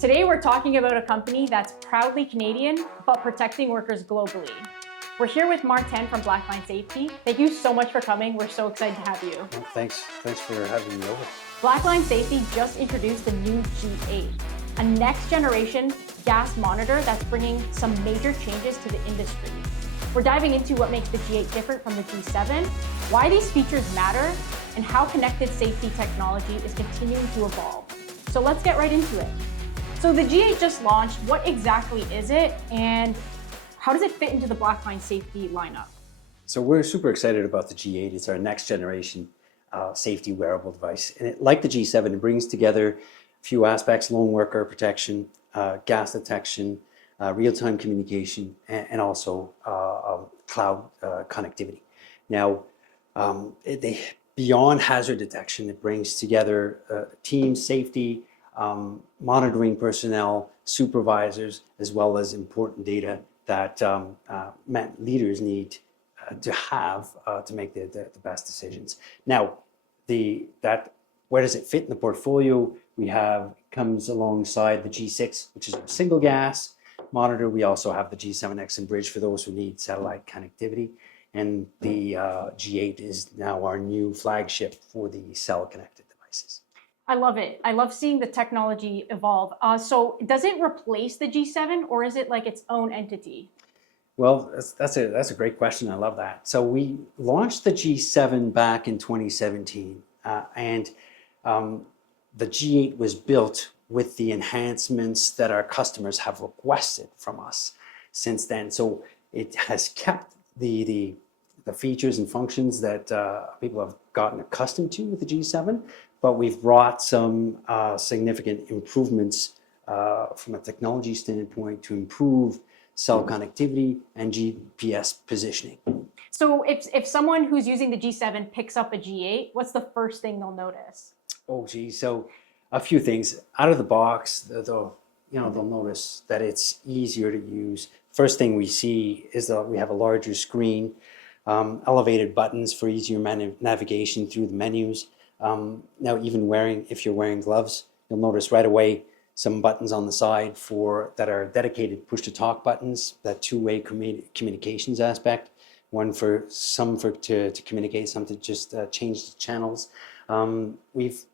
Today we're talking about a company that's proudly Canadian, but protecting workers globally. We're here with Martin from Blackline Safety. Thank you so much for coming. We're so excited to have you. Well, thanks for having me over. Blackline Safety just introduced the new G8, a next generation gas monitor that's bringing some major changes to the industry. We're diving into what makes the G8 different from the G7, why these features matter, and how connected safety technology is continuing to evolve. So let's get right into it. So the G8 just launched. What exactly is it, and how does it fit into the Blackline Safety lineup? So we're super excited about the G8. It's our next generation safety wearable device. And like the G7, it brings together a few aspects: lone worker protection, gas detection, real-time communication, and also cloud connectivity. Now, beyond hazard detection, it brings together team safety, monitoring personnel, supervisors, as well as important data that leaders need to have to make the best decisions. Now, where does it fit in the portfolio? Comes alongside the G6, which is a single gas monitor. We also have the G7X and Bridge for those who need satellite connectivity. And the G8 is now our new flagship for the cell connected devices. I love it. I love seeing the technology evolve. So does it replace the G7, or is it like its own entity? Well, that's a great question. I love that. So we launched the G7 back in 2017, and the G8 was built with the enhancements that our customers have requested from us since then. So it has kept the features and functions that people have gotten accustomed to with the G7, but we've brought some significant improvements from a technology standpoint to improve cell connectivity and GPS positioning. So if someone who's using the G7 picks up a G8, what's the first thing they'll notice? Oh, geez. So a few things out of the box. They'll notice that it's easier to use. First thing we see is that we have a larger screen, elevated buttons for easier navigation through the menus. Now, even if you're wearing gloves, you'll notice right away some buttons on the side that are dedicated push-to-talk buttons, that two-way communications aspect. One to communicate, some to just change the channels. We've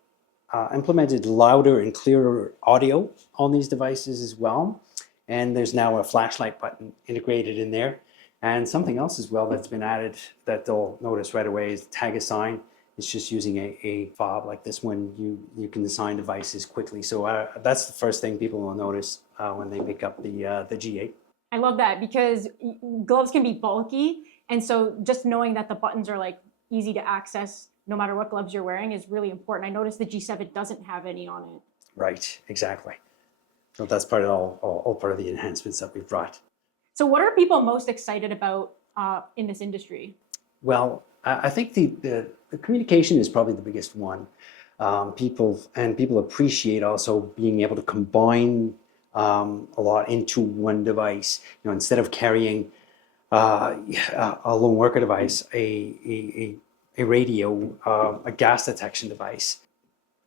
implemented louder and clearer audio on these devices as well. And there's now a flashlight button integrated in there. And something else as well that's been added that they'll notice right away is tag assign. It's just using a fob like this one. You can assign devices quickly. So that's the first thing people will notice when they pick up the G8. I love that, because gloves can be bulky. And so just knowing that the buttons are like easy to access no matter what gloves you're wearing is really important. I noticed the G7 doesn't have any on it. Right, exactly. So that's part of all part of the enhancements that we've brought. So what are people most excited about in this industry? Well, I think the communication is probably the biggest one. People appreciate also being able to combine a lot into one device. Instead of carrying a lone worker device, a radio, a gas detection device,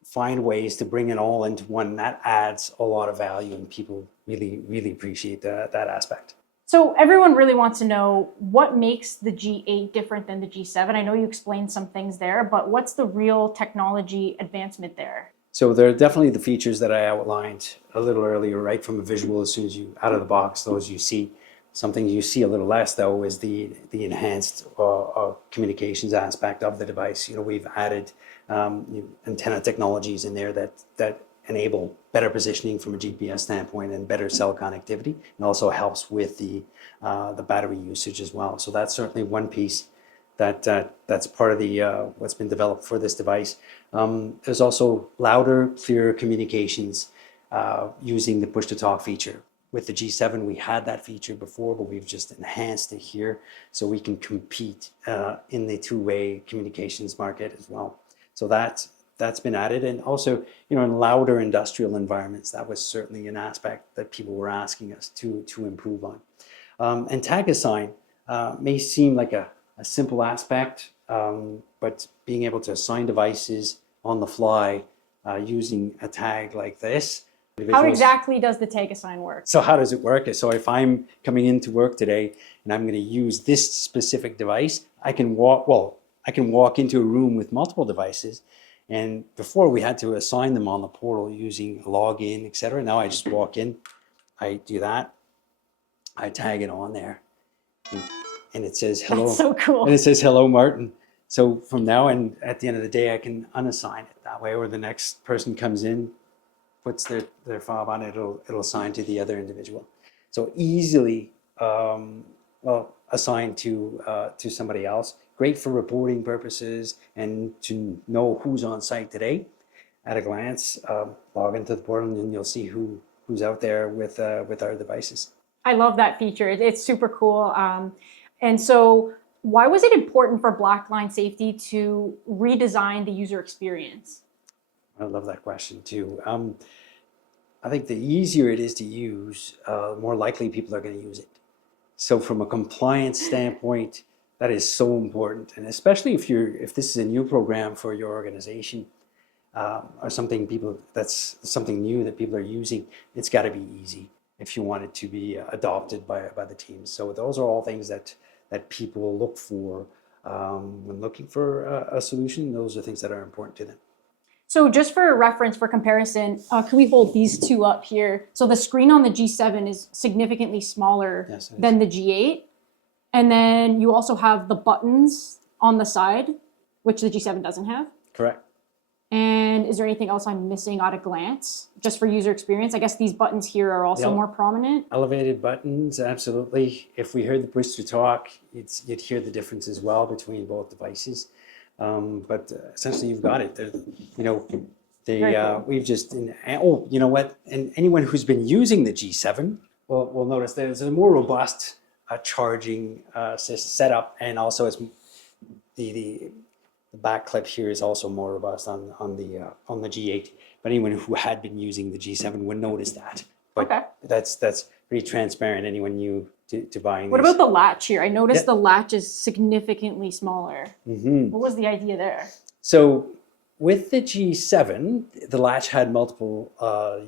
find ways to bring it all into one. That adds a lot of value, and people really appreciate that aspect. So everyone really wants to know what makes the G8 different than the G7. I know you explained some things there, but what's the real technology advancement there? So there are definitely the features that I outlined a little earlier, right from a visual. As soon as you out of the box, those you see. Something you see a little less, though, is the enhanced communications aspect of the device. We've added antenna technologies in there that enable better positioning from a GPS standpoint and better cell connectivity, and also helps with the battery usage as well. So that's certainly one piece that's part of the what's been developed for this device. There's also louder, clearer communications using the push-to-talk feature. With the G7, we had that feature before, but we've just enhanced it here so we can compete in the two-way communications market as well. So that's been added. And also, in louder industrial environments, that was certainly an aspect that people were asking us to improve on. And tag assign may seem like a simple aspect, but being able to assign devices on the fly using a tag like this How exactly does the tag assign work? So how does it work? So if I'm coming into work today and I'm going to use this specific device, I can walk into a room with multiple devices. And before we had to assign them on the portal using a login, etc. Now I just walk in, I do that, I tag it on there, and it says hello. That's so cool. And it says hello, Martin. So from now and at the end of the day, I can unassign it that way, or the next person comes in, puts their fob on it, it'll assign to the other individual. So easily assigned to somebody else. Great for reporting purposes and to know who's on site today. At a glance, log into the portal and you'll see who's out there with our devices. I love that feature. It's super cool. And so why was it important for Blackline Safety to redesign the user experience? I love that question too. I think the easier it is to use, more likely people are going to use it. So from a compliance standpoint, that is so important. And especially if this is a new program for your organization, or that's something new that people are using, it's got to be easy if you want it to be adopted by the teams. So those are all things that people look for when looking for a solution. Those are things that are important to them. So just for reference, for comparison, can we hold these two up here? So the screen on the G7 is significantly smaller than the G8. And then you also have the buttons on the side, which the G7 doesn't have. Correct. And is there anything else I'm missing at a glance, just for user experience? I guess these buttons here are also more prominent. Elevated buttons, absolutely. If we heard the push to talk, you'd hear the difference as well between both devices. But essentially, you've got it. We've just, you know what? And anyone who's been using the G7 will notice there's a more robust charging setup, and also it's the back clip here is also more robust on the G8. But anyone who had been using the G7 would notice that. But that's pretty transparent. Anyone new to buying. What about the latch here? I noticed the latch is significantly smaller. Mm-hmm. What was the idea there? So with the G7, the latch had multiple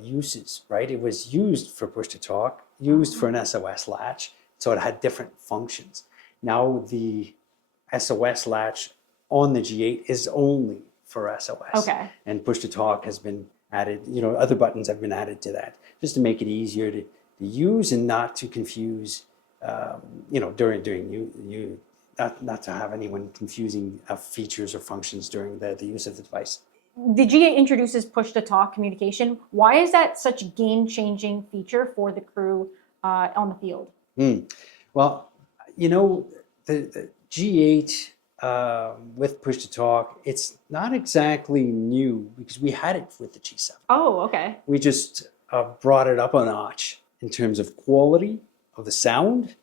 uses, right? It was used for push to talk, used for an SOS latch, so it had different functions. Now the SOS latch on the G8 is only for SOS. Okay. And push to talk has been added, other buttons have been added to that, just to make it easier to use and not to confuse, during not to have anyone confusing features or functions during the use of the device. The G8 introduces push-to-talk communication. Why is that such a game-changing feature for the crew on the field? Well, the G8 with push-to-talk, it's not exactly new because we had it with the G7. Oh, okay. We just brought it up a notch in terms of quality of the sound,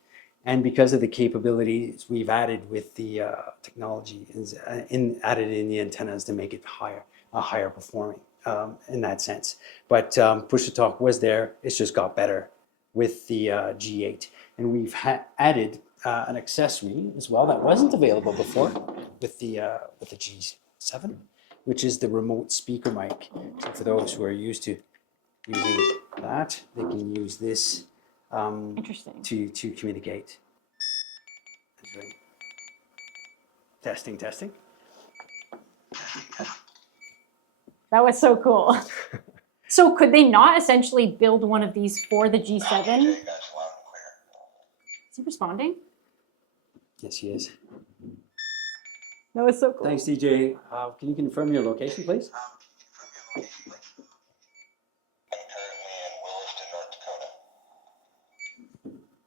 and because of the capabilities we've added with the technology, added in the antennas to make it higher performing in that sense. But push to talk was there; it's just got better with the G8, and we've added an accessory as well that wasn't available before with the G7, which is the remote speaker mic. So for those who are used to using that, they can use this to communicate. Testing. That was so cool. So could they not essentially build one of these for the G7? Is he responding? Yes, he is. That was so cool. Thanks, DJ. Can you confirm your location, please?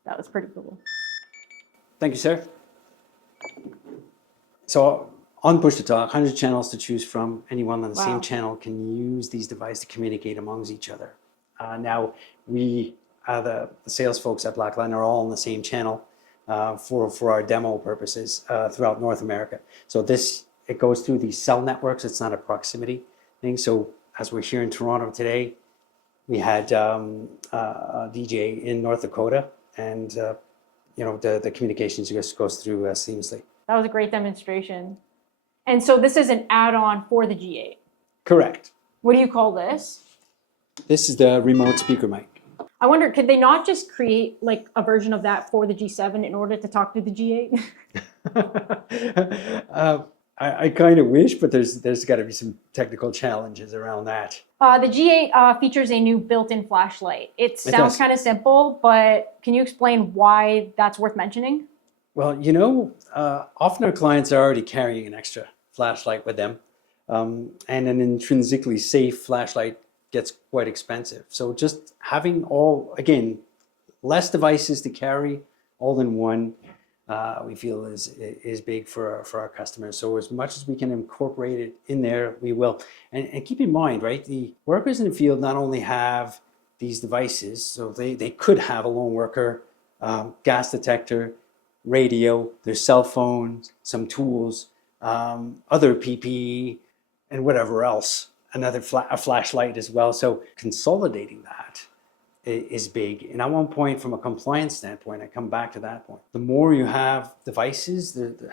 That was pretty cool. Thank you, sir. So on push to talk, 100 channels to choose from. Anyone on the same channel can use these devices to communicate amongst each other. Now, we, the sales folks at Blackline, are all on the same channel for our demo purposes throughout North America. So it goes through these cell networks. It's not a proximity thing. So as we're here in Toronto today, we had a DJ in North Dakota, and the communications just goes through seamlessly. That was a great demonstration. And so this is an add-on for the G8. Correct. What do you call this? This is the remote speaker mic. I wonder, could they not just create like a version of that for the G7 in order to talk to the G8? I kind of wish, but there's got to be some technical challenges around that. The G8 features a new built-in flashlight. It sounds does. kind of simple, but can you explain why that's worth mentioning? Well, often our clients are already carrying an extra flashlight with them, and an intrinsically safe flashlight gets quite expensive. So just having less devices to carry, all in one, we feel is big for our customers. So as much as we can incorporate it in there, we will. And keep in mind, right, the workers in the field not only have these devices, so they could have a lone worker, gas detector, radio, their cell phones, some tools, other PPE, and whatever else, a flashlight as well. So consolidating that is big. And at one point, from a compliance standpoint, I come back to that point. The more you have devices, the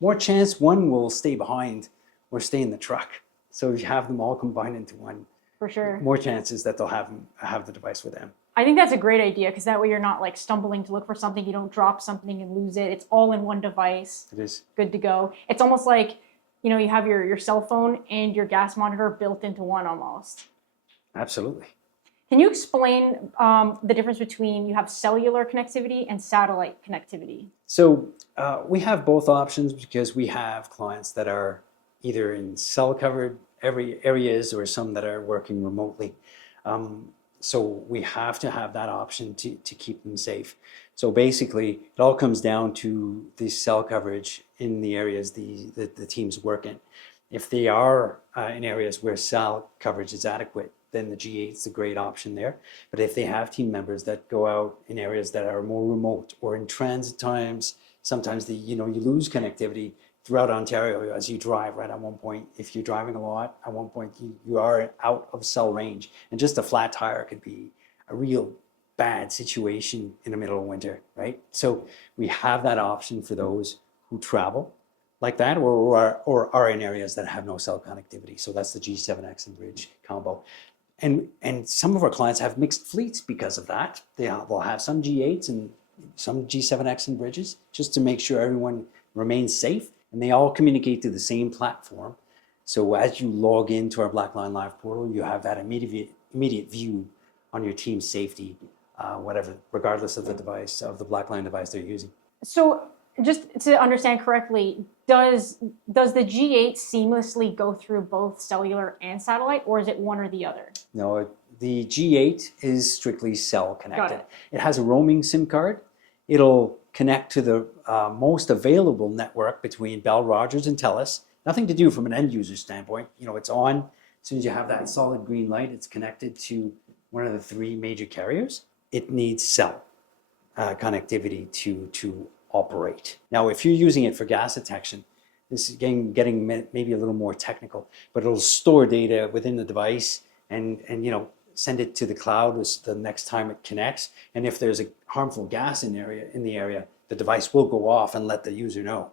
more chance one will stay behind or stay in the truck. So if you have them all combined into one, For sure. more chances that they'll have the device with them. I think that's a great idea because that way you're not like stumbling to look for something, you don't drop something and lose it. It's all in one device. It is. Good to go. It's almost like, you have your cell phone and your gas monitor built into one almost. Absolutely. Can you explain the difference between you have cellular connectivity and satellite connectivity? So we have both options because we have clients that are either in cell covered areas or some that are working remotely. So we have to have that option to keep them safe. So basically, it all comes down to the cell coverage in the areas the teams work in. If they are in areas where cell coverage is adequate, then the G8 is a great option there. But if they have team members that go out in areas that are more remote or in transit times, sometimes you lose connectivity throughout Ontario as you drive, right? At one point, if you're driving a lot, at one point you are out of cell range. And just a flat tire could be a real bad situation in the middle of winter, right? So we have that option for those who travel like that or are in areas that have no cell connectivity. So that's the G7X and Bridge combo. And some of our clients have mixed fleets because of that. They'll have some G8s and some G7X and Bridges just to make sure everyone remains safe. And they all communicate to the same platform. So as you log into our Blackline Live portal, you have that immediate view on your team's safety, regardless of the device, of the Blackline device they're using. So just to understand correctly, does the G8 seamlessly go through both cellular and satellite, or is it one or the other? No, the G8 is strictly cell connected. Got it. It has a roaming SIM card. It'll connect to the most available network between Bell, Rogers, and TELUS. Nothing to do from an end user standpoint. It's on. As soon as you have that solid green light, it's connected to one of the three major carriers. It needs cell connectivity to operate. Now, if you're using it for gas detection, this is getting maybe a little more technical, but it'll store data within the device and send it to the cloud the next time it connects. And if there's a harmful gas in the area, the device will go off and let the user know.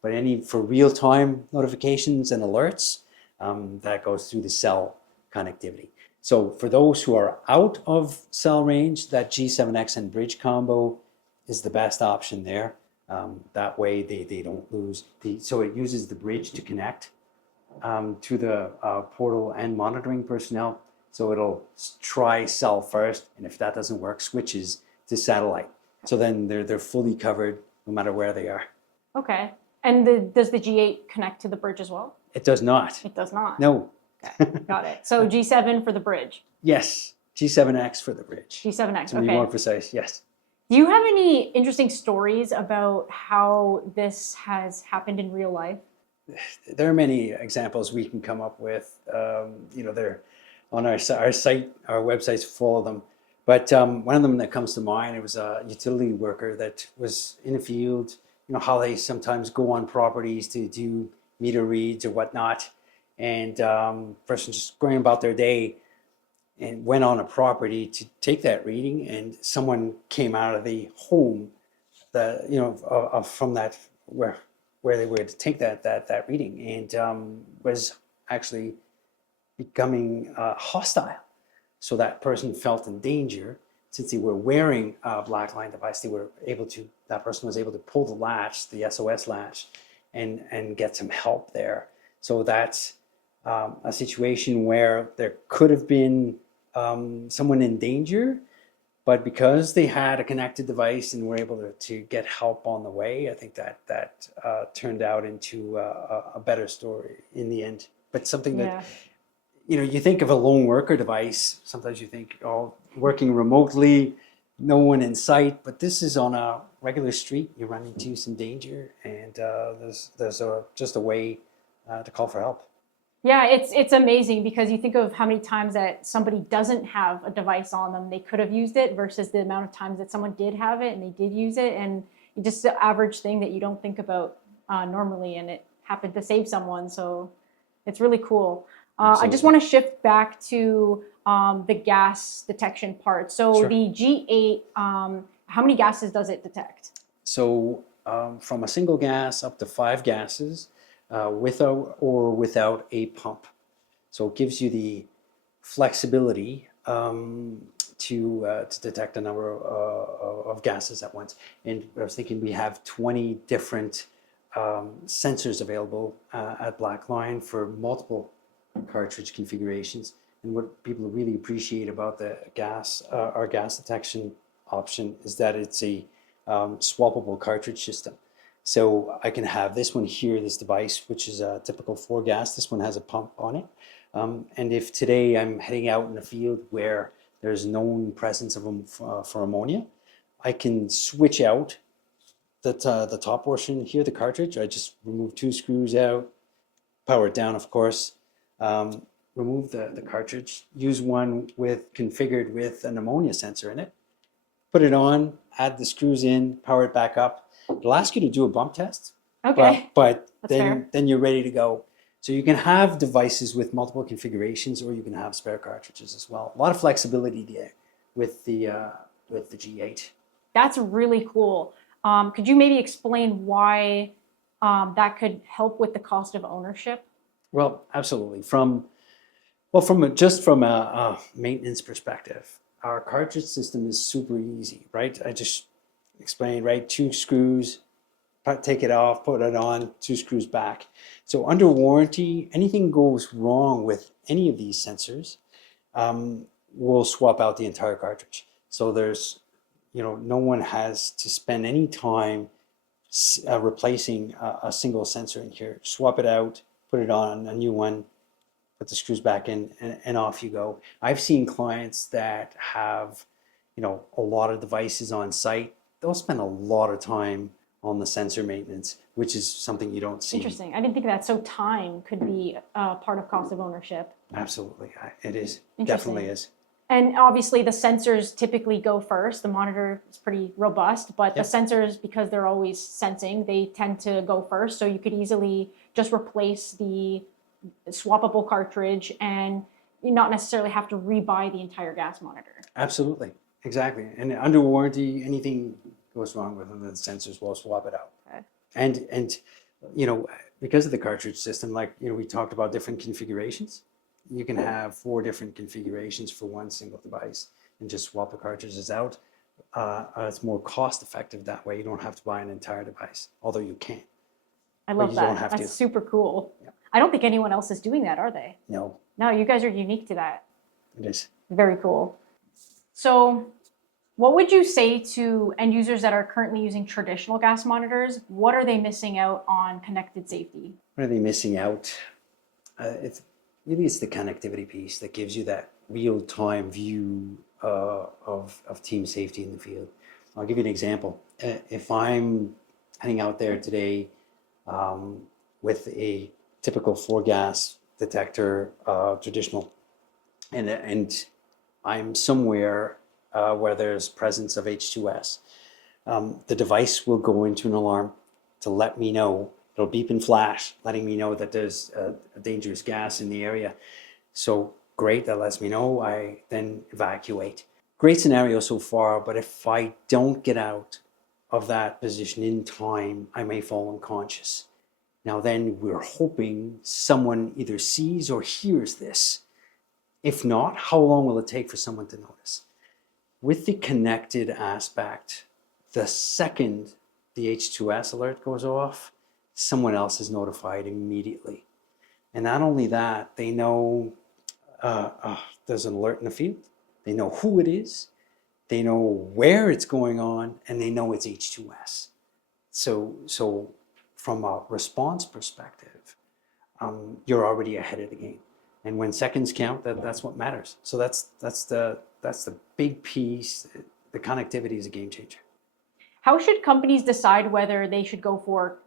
But for real-time notifications and alerts, that goes through the cell connectivity. So for those who are out of cell range, that G7X and Bridge combo is the best option there. That way they don't lose. So it uses the bridge to connect to the portal and monitoring personnel. So it'll try cell first, and if that doesn't work, switches to satellite. So then they're fully covered no matter where they are. Okay. And does the G8 connect to the bridge as well? It does not. It does not. No. Okay. Got it. So G7 for the bridge. Yes. G7X for the bridge. G7X. To be more precise, yes. Do you have any interesting stories about how this has happened in real life? There are many examples we can come up with. They're on our site, our website's full of them. But one of them that comes to mind, it was a utility worker that was in the field. How they sometimes go on properties to do meter reads or whatnot. And person just going about their day and went on a property to take that reading, and someone came out of the home from that where they were to take that reading, and was actually becoming hostile. So that person felt in danger. Since they were wearing a Blackline device, that person was able to pull the latch, the SOS latch, and get some help there. So that's a situation where there could have been someone in danger, but because they had a connected device and were able to get help on the way, I think that turned out into a better story in the end. But something that, you think of a lone worker device, sometimes you think, oh, working remotely, no one in sight, but this is on a regular street. You run into some danger, and there's just a way to call for help. Yeah, it's amazing because you think of how many times that somebody doesn't have a device on them, they could have used it, versus the amount of times that someone did have it and they did use it, and just the average thing that you don't think about normally, and it happened to save someone. So it's really cool. I just want to shift back to the gas detection part. So sure. The G8, how many gases does it detect? So from a single gas up to 5 gases, with or without a pump. So it gives you the flexibility to detect a number of gases at once. And I was thinking we have 20 different sensors available at Blackline for multiple cartridge configurations. And what people really appreciate about the our gas detection option is that it's a swappable cartridge system. So I can have this one here, this device, which is a typical 4 gas. This one has a pump on it. And if today I'm heading out in a field where there's known presence of for ammonia, I can switch out the top portion here, the cartridge. I just remove 2 screws out, power it down, of course, remove the cartridge, use one configured with an ammonia sensor in it, put it on, add the screws in, power it back up. It'll ask you to do a bump test, okay, but then you're ready to go. So you can have devices with multiple configurations, or you can have spare cartridges as well. A lot of flexibility there with the G8. That's really cool. Could you maybe explain why that could help with the cost of ownership? Well, absolutely. From a maintenance perspective, our cartridge system is super easy, right? I just explained, right? 2 screws, take it off, put it on, 2 screws back. So under warranty, anything goes wrong with any of these sensors, we'll swap out the entire cartridge. So there's, no one has to spend any time replacing a single sensor in here. Swap it out, put it on a new one, put the screws back in, and off you go. I've seen clients that have, a lot of devices on site. They'll spend a lot of time on the sensor maintenance, which is something you don't see. Interesting. I didn't think of that. So time could be part of cost of ownership. Absolutely. It is. Definitely is. And obviously the sensors typically go first. The monitor is pretty robust, but the sensors, because they're always sensing, they tend to go first. So you could easily just replace the swappable cartridge and you not necessarily have to rebuy the entire gas monitor. Absolutely. Exactly. And under warranty, anything goes wrong with them, the sensors will swap it out. Okay. And because of the cartridge system, we talked about different configurations. You can have 4 different configurations for one single device and just swap the cartridges out. It's more cost effective that way. You don't have to buy an entire device, although you can. I love that. That's super cool. Yeah. I don't think anyone else is doing that, are they? No. No, you guys are unique to that. It is. Very cool. So what would you say to end users that are currently using traditional gas monitors? What are they missing out on connected safety? What are they missing out? It's the connectivity piece that gives you that real-time view of team safety in the field. I'll give you an example. If I'm heading out there today with a typical 4-gas detector, traditional, and I'm somewhere where there's presence of H2S, the device will go into an alarm to let me know. It'll beep and flash, letting me know that there's a dangerous gas in the area. So great, that lets me know. I then evacuate. Great scenario so far, but if I don't get out of that position in time, I may fall unconscious. Now then, we're hoping someone either sees or hears this If not, how long will it take for someone to notice? With the connected aspect, the second the H2S alert goes off, someone else is notified immediately. And not only that, they know there's an alert in the field, they know who it is, they know where it's going on, and they know it's H2S. So from a response perspective, you're already ahead of the game. And when seconds count, that's what matters. So that's the big piece. The connectivity is a game changer. How should companies decide whether they should go for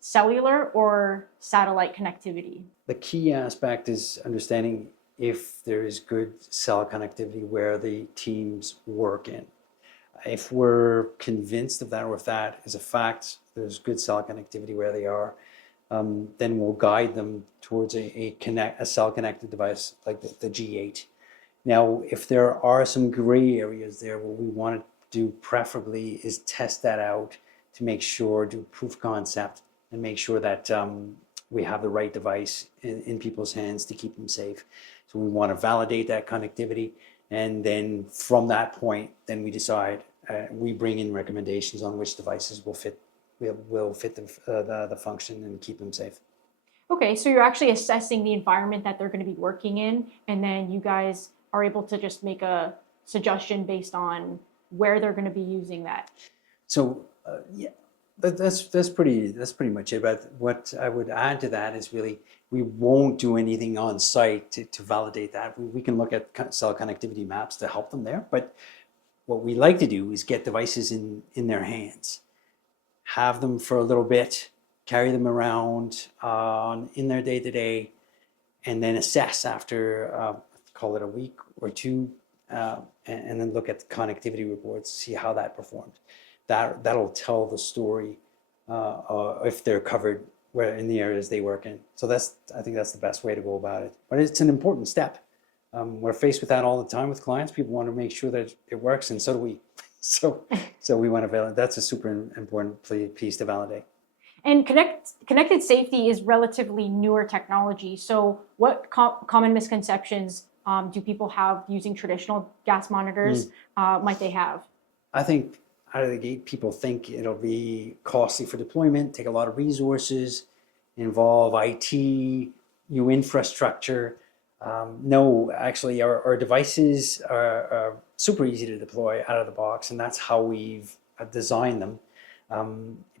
cellular or satellite connectivity? The key aspect is understanding if there is good cell connectivity where the teams work in. If we're convinced of that, or if that is a fact, there's good cell connectivity where they are, then we'll guide them towards a cell-connected device like the G8. Now, if there are some gray areas there, what we want to do preferably is test that out to make sure, do proof of concept, and make sure that we have the right device in people's hands to keep them safe. So we want to validate that connectivity, and then from that point, then we decide, we bring in recommendations on which devices will fit the function and keep them safe. Okay, so you're actually assessing the environment that they're going to be working in, and then you guys are able to just make a suggestion based on where they're going to be using that. So yeah, that's pretty much it. But what I would add to that is really we won't do anything on site to validate that. We can look at cell connectivity maps to help them there. But what we like to do is get devices in their hands, have them for a little bit, carry them around in their day-to-day, and then assess after, call it a week or two, and then look at the connectivity reports, see how that performed. That'll tell the story if they're covered where in the areas they work in. So I think that's the best way to go about it. But it's an important step. We're faced with that all the time with clients. People want to make sure that it works, and so do we. So we want to validate. That's a super important piece to validate. And connected safety is relatively newer technology. So what common misconceptions do people have using traditional gas monitors might they have? I think out of the gate, people think it'll be costly for deployment, take a lot of resources, involve IT, new infrastructure. No, actually, our devices are super easy to deploy out of the box, and that's how we've designed them.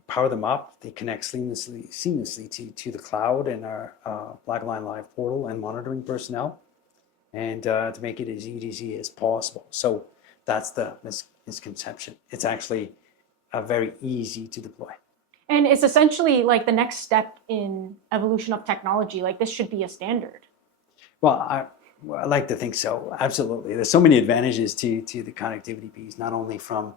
Power them up, they connect seamlessly to the cloud and our Blackline Live portal and monitoring personnel, and to make it as easy as possible. So that's the misconception. It's actually very easy to deploy. And it's essentially like the next step in evolution of technology. Like this should be a standard. Well, I like to think so. Absolutely. There's so many advantages to the connectivity piece, not only from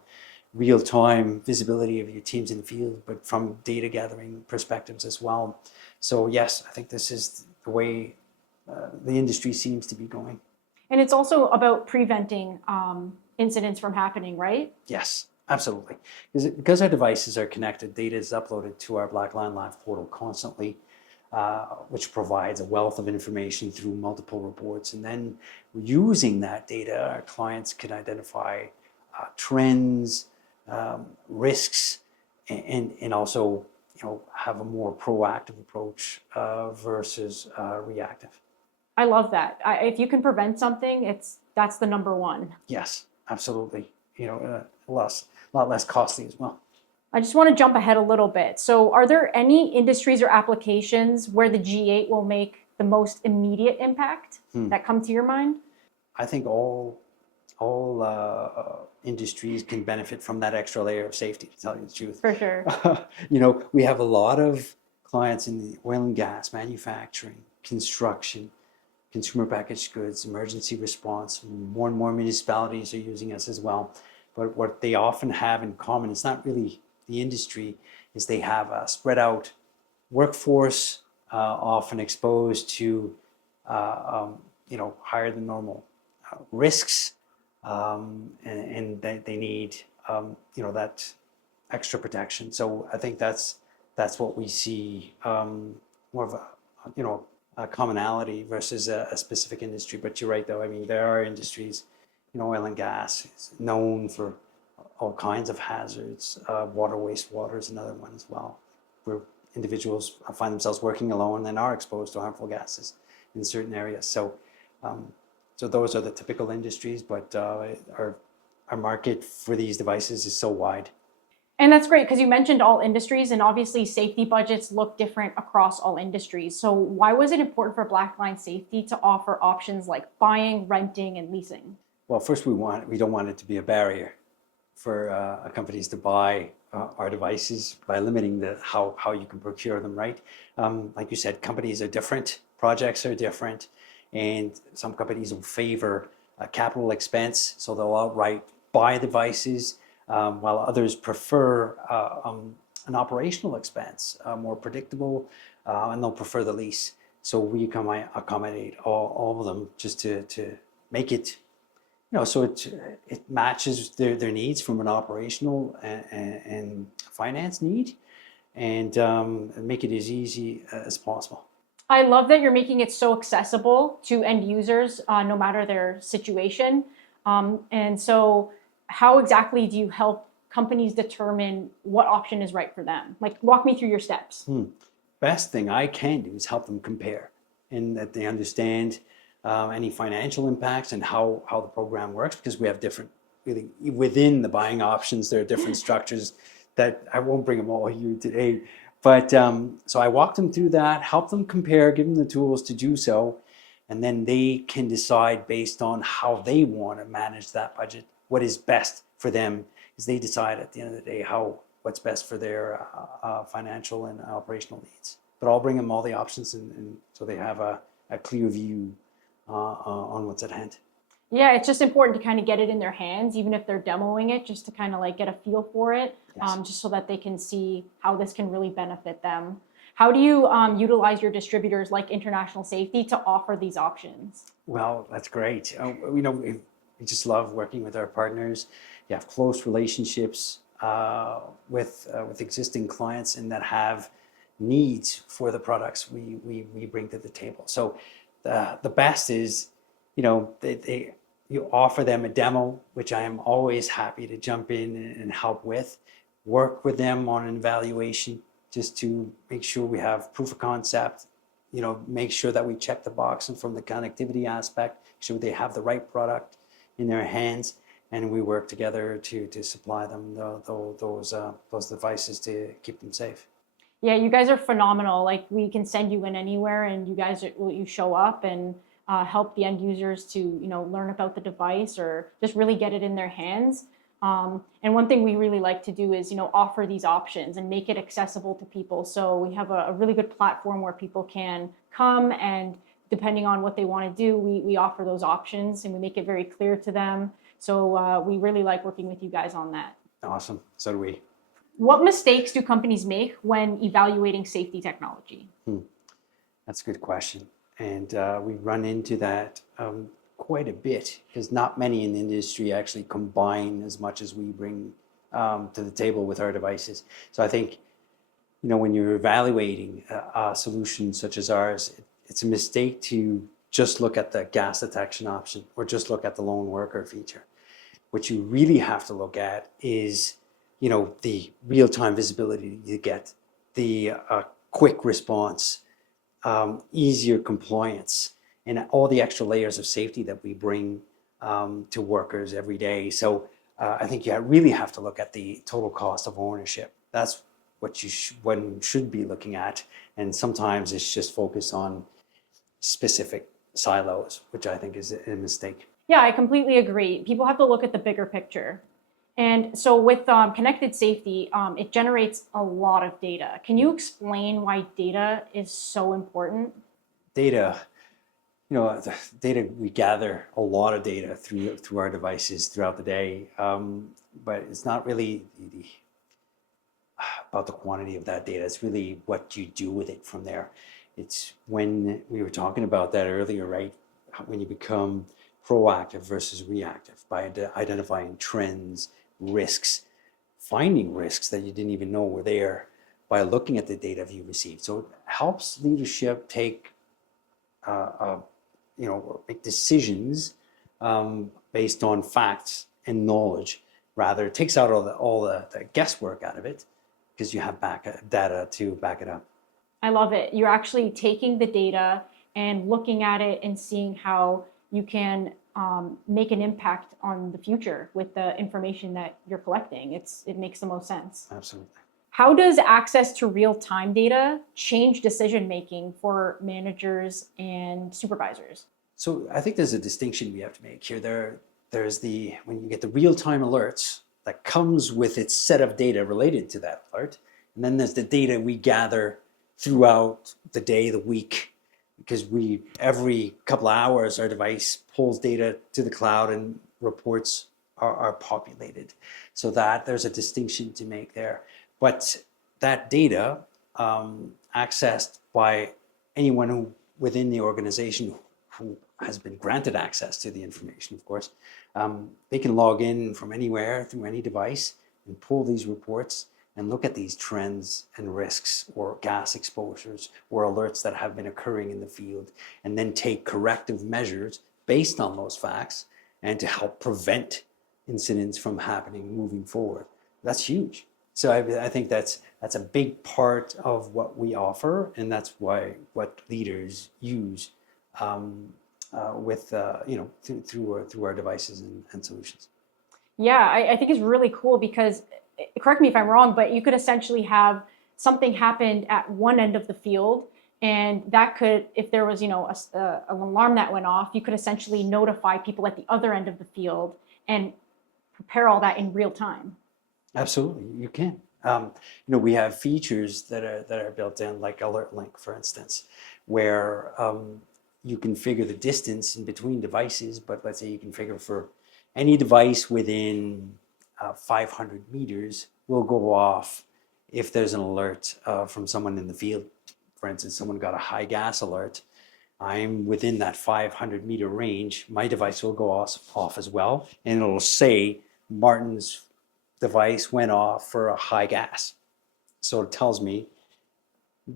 real-time visibility of your teams in the field, but from data gathering perspectives as well. So yes, I think this is the way the industry seems to be going. And it's also about preventing incidents from happening, right? Yes, absolutely. Because our devices are connected, data is uploaded to our Blackline Live portal constantly, which provides a wealth of information through multiple reports. And then using that data, our clients can identify trends, risks, and also have a more proactive approach versus reactive. I love that. If you can prevent something, that's the number one. Yes, absolutely. A lot less costly as well. I just want to jump ahead a little bit. So are there any industries or applications where the G8 will make the most immediate impact that come to your mind? I think all industries can benefit from that extra layer of safety, to tell you the truth. For sure. We have a lot of clients in the oil and gas, manufacturing, construction, consumer packaged goods, emergency response. More and more municipalities are using us as well. But what they often have in common, it's not really the industry, is they have a spread out workforce, often exposed to higher than normal risks, and they need that extra protection. So I think that's what we see, more of commonality versus a specific industry. But you're right, though. I mean, there are industries, oil and gas is known for all kinds of hazards. Water, wastewater is another one as well, where individuals find themselves working alone and are exposed to harmful gases in certain areas. So, so those are the typical industries, but our market for these devices is so wide. And that's great because you mentioned all industries, and obviously safety budgets look different across all industries. So why was it important for Blackline Safety to offer options like buying, renting, and leasing? Well, first we don't want it to be a barrier for companies to buy our devices by limiting how you can procure them, right? Like you said, companies are different, projects are different, and some companies will favor a capital expense, so they'll outright buy devices, while others prefer an operational expense, more predictable, and they'll prefer the lease. So we accommodate all of them just to make it, so it matches their needs from an operational and finance need, and make it as easy as possible. I love that you're making it so accessible to end users, no matter their situation. And so how exactly do you help companies determine what option is right for them? Like, walk me through your steps. Best thing I can do is help them compare, and that they understand any financial impacts and how the program works, because we have different, really, within the buying options, there are different structures that I won't bring them all here today. But so I walk them through that, help them compare, give them the tools to do so, and then they can decide based on how they want to manage that budget, what is best for them, because they decide at the end of the day what's best for their financial and operational needs. But I'll bring them all the options, and so they have a clear view on what's at hand. Yeah, it's just important to kind of get it in their hands, even if they're demoing it, just to kind of like get a feel for it, yes. Just so that they can see how this can really benefit them. How do you utilize your distributors like International Safety to offer these options? Well, that's great. We just love working with our partners. You have close relationships with existing clients and that have needs for the products we bring to the table. So the best is, you offer them a demo, which I am always happy to jump in and help with, work with them on an evaluation just to make sure we have proof of concept, make sure that we check the box, and from the connectivity aspect, make sure they have the right product in their hands, and we work together to supply them those devices to keep them safe. Yeah, you guys are phenomenal. Like, we can send you in anywhere, and you show up and help the end users to learn about the device or just really get it in their hands. And one thing we really like to do is offer these options and make it accessible to people. So we have a really good platform where people can come, and depending on what they want to do, we offer those options and we make it very clear to them. So we really like working with you guys on that. Awesome. So do we. What mistakes do companies make when evaluating safety technology? That's a good question. And we run into that quite a bit, because not many in the industry actually combine as much as we bring to the table with our devices. So I think, when you're evaluating a solution such as ours, it's a mistake to just look at the gas detection option or just look at the lone worker feature. What you really have to look at is, the real-time visibility you get, the quick response, easier compliance, and all the extra layers of safety that we bring to workers every day. So I think you really have to look at the total cost of ownership. That's what one should be looking at. And sometimes it's just focused on specific silos, which I think is a mistake. Yeah, I completely agree. People have to look at the bigger picture. And so with connected safety, it generates a lot of data. Can you explain why data is so important? Data, the data, we gather a lot of data through our devices throughout the day, but it's not really about the quantity of that data. It's really what you do with it from there. It's when we were talking about that earlier, right? When you become proactive versus reactive by identifying trends, risks, finding risks that you didn't even know were there by looking at the data you received. So it helps leadership take or make decisions based on facts and knowledge. Rather, it takes out all the guesswork out of it because you have data to back it up. I love it. You're actually taking the data and looking at it and seeing how you can make an impact on the future with the information that you're collecting. It makes the most sense. Absolutely. How does access to real-time data change decision-making for managers and supervisors? So I think there's a distinction we have to make here. There's when you get the real-time alerts that comes with its set of data related to that alert, and then there's the data we gather throughout the day, the week, because every couple of hours our device pulls data to the cloud and reports are populated. So that there's a distinction to make there. But that data accessed by anyone within the organization who has been granted access to the information, of course, they can log in from anywhere through any device and pull these reports and look at these trends and risks or gas exposures or alerts that have been occurring in the field, and then take corrective measures based on those facts and to help prevent incidents from happening moving forward. That's huge. So I think that's a big part of what we offer, and that's what leaders use through our devices and solutions. Yeah, I think it's really cool because, correct me if I'm wrong, but you could essentially have something happen at one end of the field, and that could, if there was, an alarm that went off, you could essentially notify people at the other end of the field and prepare all that in real time. Absolutely, you can. We have features that are built in, like Alert Link, for instance, where you configure the distance in between devices, but let's say you configure for any device within 500 meters will go off if there's an alert from someone in the field. For instance, someone got a high gas alert. I'm within that 500-meter range. My device will go off as well, and it'll say Martin's device went off for a high gas. So it tells me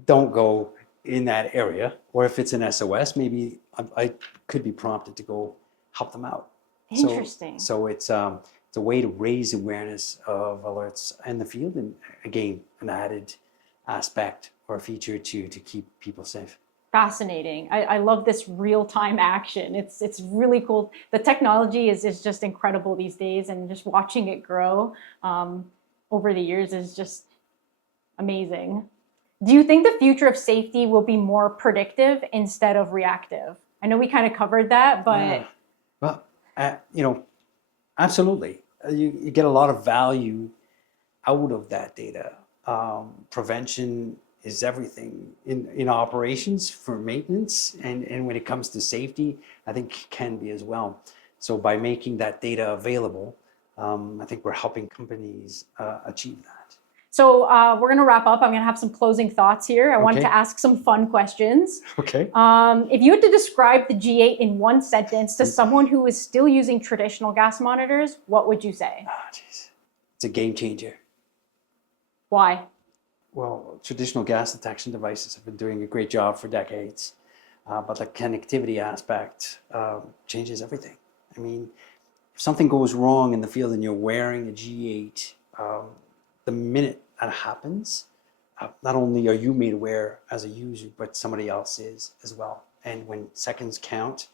don't go in that area, or if it's an SOS, maybe I could be prompted to go help them out. Interesting. So it's a way to raise awareness of alerts in the field, and again, an added aspect or feature to keep people safe. Fascinating. I love this real-time action. It's really cool. The technology is just incredible these days, and just watching it grow over the years is just amazing. Do you think the future of safety will be more predictive instead of reactive? I know we kind of covered that, but... Absolutely. You get a lot of value out of that data. Prevention is everything in operations for maintenance, and when it comes to safety, I think can be as well. So by making that data available, I think we're helping companies achieve that. So we're going to wrap up. I'm going to have some closing thoughts here. I wanted to ask some fun questions. Okay. If you had to describe the G8 in one sentence to someone who is still using traditional gas monitors, what would you say? It's a game changer. Why? Well, traditional gas detection devices have been doing a great job for decades, but the connectivity aspect changes everything. I mean, if something goes wrong in the field and you're wearing a G8, the minute that happens, not only are you made aware as a user, but somebody else is as well. And when seconds count,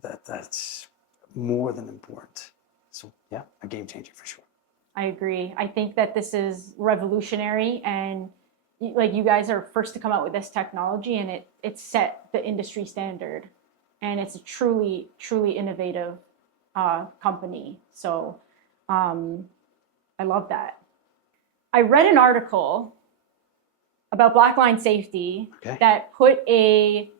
that's more than important. So yeah, a game changer for sure. I agree. I think that this is revolutionary, and like you guys are first to come out with this technology, and it set the industry standard, and it's a truly, truly innovative company. So I love that. I read an article about Blackline Safety that put a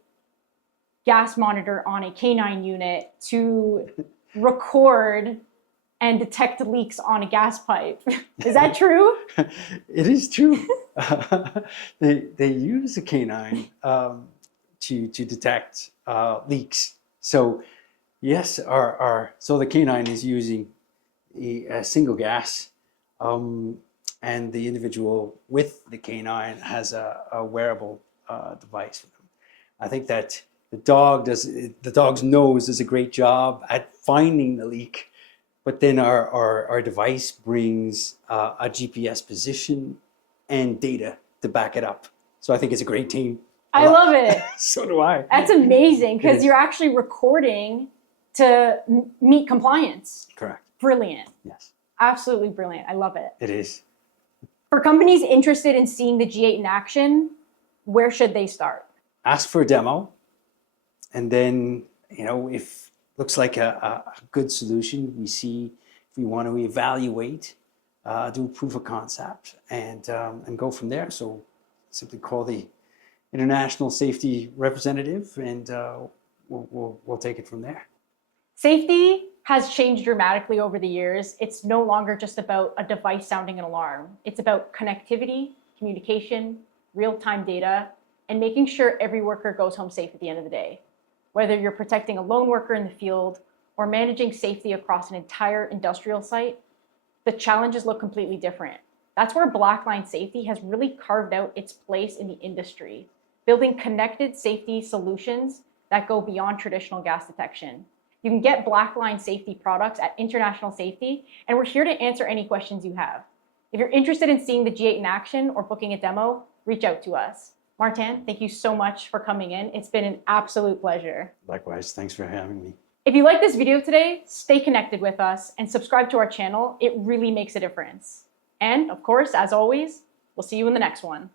gas monitor on a canine unit to record and detect leaks on a gas pipe. Is that true? It is true. They use a canine to detect leaks. So yes, so the canine is using a single gas, and the individual with the canine has a wearable device with them. I think that The dog's nose does a great job at finding the leak, but then our device brings a GPS position and data to back it up. So I think it's a great team. I love it. So do I. That's amazing because you're actually recording to meet compliance. Correct. Brilliant. Yes. Absolutely brilliant. I love it. It is. For companies interested in seeing the G8 in action, where should they start? Ask for a demo. And then, if looks like a good solution, if we want to evaluate, do a proof of concept and go from there. So simply call the international safety representative and we'll take it from there. Safety has changed dramatically over the years. It's no longer just about a device sounding an alarm. It's about connectivity, communication, real-time data, and making sure every worker goes home safe at the end of the day. Whether you're protecting a lone worker in the field or managing safety across an entire industrial site, the challenges look completely different. That's where Blackline Safety has really carved out its place in the industry, building connected safety solutions that go beyond traditional gas detection. You can get Blackline Safety products at International Safety, and we're here to answer any questions you have. If you're interested in seeing the G8 in action or booking a demo, reach out to us. Martin, thank you so much for coming in. It's been an absolute pleasure. Likewise, thanks for having me. If you like this video today, stay connected with us and subscribe to our channel. It really makes a difference. And of course, as always, we'll see you in the next one.